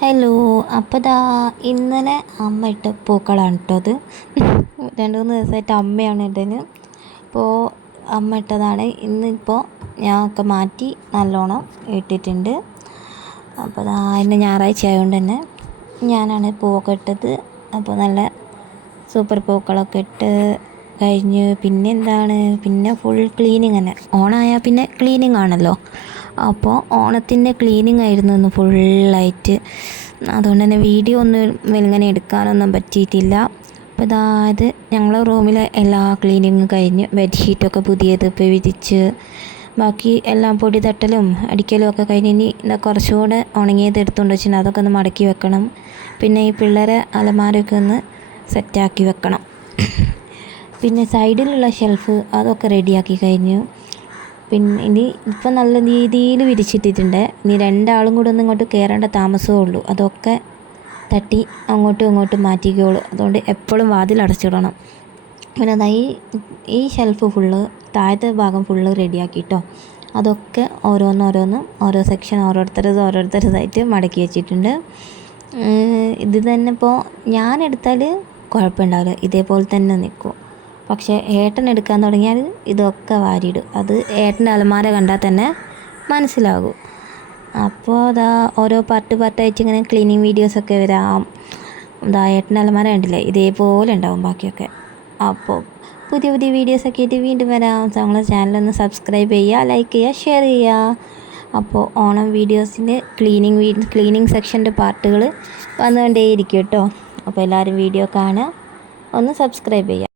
Hello. അപ്പോൾ ഇന്നലെ അമ്മ ഇട്ട പൂക്കളാണ് കേട്ടോ അത്. 2-3 ദിവസമായിട്ട് അമ്മയാണ് ഇട്ടതിന്. അപ്പോൾ അമ്മ ഇട്ടതാണ്. ഇന്നിപ്പോൾ ഞാനൊക്കെ മാറ്റി നല്ലോണം ഇട്ടിട്ടുണ്ട്. അപ്പോൾ ഇന്ന് ഞായറാഴ്ച ആയതുകൊണ്ട് തന്നെ ഞാനാണ് പൂവൊക്കെ ഇട്ടത്. അപ്പോൾ നല്ല സൂപ്പർ പൂക്കളൊക്കെ ഇട്ട് കഴിഞ്ഞ് പിന്നെ ഫുൾ ക്ലീനിങ് തന്നെ. ഓണമായാൽ പിന്നെ ക്ലീനിങ് ആണല്ലോ. അപ്പോൾ ഓണത്തിൻ്റെ ക്ലീനിങ് ആയിരുന്നു ഇന്ന് ഫുള്ളായിട്ട്. അതുകൊണ്ട് തന്നെ വീഡിയോ ഒന്നും ഇങ്ങനെ എടുക്കാനൊന്നും പറ്റിയിട്ടില്ല. അപ്പോൾ അതായത് ഞങ്ങളെ റൂമിലെ എല്ലാ ക്ലീനിങ്ങും കഴിഞ്ഞ് ബെഡ്ഷീറ്റൊക്കെ പുതിയത് ഇപ്പോൾ വിരിച്ച് ബാക്കി എല്ലാം പൊടി തട്ടലും അടിക്കലും ഒക്കെ കഴിഞ്ഞ് ഇനി കുറച്ചുകൂടെ ഉണങ്ങിയത് എടുത്തുകൊണ്ട് വെച്ചിട്ടുണ്ട്. അതൊക്കെ ഒന്ന് മടക്കി വെക്കണം. പിന്നെ ഈ പിള്ളേരെ അലമാരയൊക്കെ ഒന്ന് സെറ്റാക്കി വെക്കണം. പിന്നെ സൈഡിലുള്ള ഷെൽഫ് അതൊക്കെ റെഡിയാക്കി കഴിഞ്ഞു. പിന്നെ ഇപ്പം നല്ല രീതിയിൽ വിരിച്ചിട്ടിട്ടുണ്ട്. ഇനി 2 ആളും കൂടെ ഒന്ന് ഇങ്ങോട്ട് കയറേണ്ട താമസമേ ഉള്ളൂ. അതൊക്കെ തട്ടി അങ്ങോട്ടും ഇങ്ങോട്ടും മാറ്റിക്കോളൂ. അതുകൊണ്ട് എപ്പോഴും വാതിൽ അടച്ചിടണം. പിന്നെ ഈ ഷെൽഫ് ഫുള്ള് താഴത്തെ ഭാഗം ഫുള്ള് റെഡിയാക്കിട്ടോ. അതൊക്കെ ഓരോന്നും ഓരോ സെക്ഷൻ ഓരോരുത്തരതായിട്ട് മടക്കി വെച്ചിട്ടുണ്ട്. ഇത് തന്നെ ഇപ്പോൾ ഞാനെടുത്താൽ കുഴപ്പമുണ്ടാവില്ല, ഇതേപോലെ തന്നെ നിൽക്കും. പക്ഷേ ഏട്ടൻ എടുക്കാൻ തുടങ്ങിയാൽ ഇതൊക്കെ വാരിയിടും. അത് ഏട്ടൻ്റെ അലമാര കണ്ടാൽ തന്നെ മനസ്സിലാകും. അപ്പോൾ ഓരോ പാർട്ടായിട്ട് ഇങ്ങനെ ക്ലീനിങ് വീഡിയോസൊക്കെ വരാം. ഏട്ടൻ്റെ അലമാര കണ്ടില്ലേ, ഇതേപോലെ ഉണ്ടാവും ബാക്കിയൊക്കെ. അപ്പോൾ പുതിയ വീഡിയോസൊക്കെ ആയിട്ട് വീണ്ടും വരാം. നമ്മളെ ചാനലൊന്ന് സബ്സ്ക്രൈബ് ചെയ്യുക, ലൈക്ക് ചെയ്യുക, ഷെയർ ചെയ്യുക. അപ്പോൾ ഓണം വീഡിയോസിൻ്റെ ക്ലീനിങ് സെക്ഷൻ്റെ പാർട്ടുകൾ വന്നുകൊണ്ടേയിരിക്കും കേട്ടോ. അപ്പോൾ എല്ലാവരും വീഡിയോ കാണുക, ഒന്ന് സബ്സ്ക്രൈബ് ചെയ്യുക.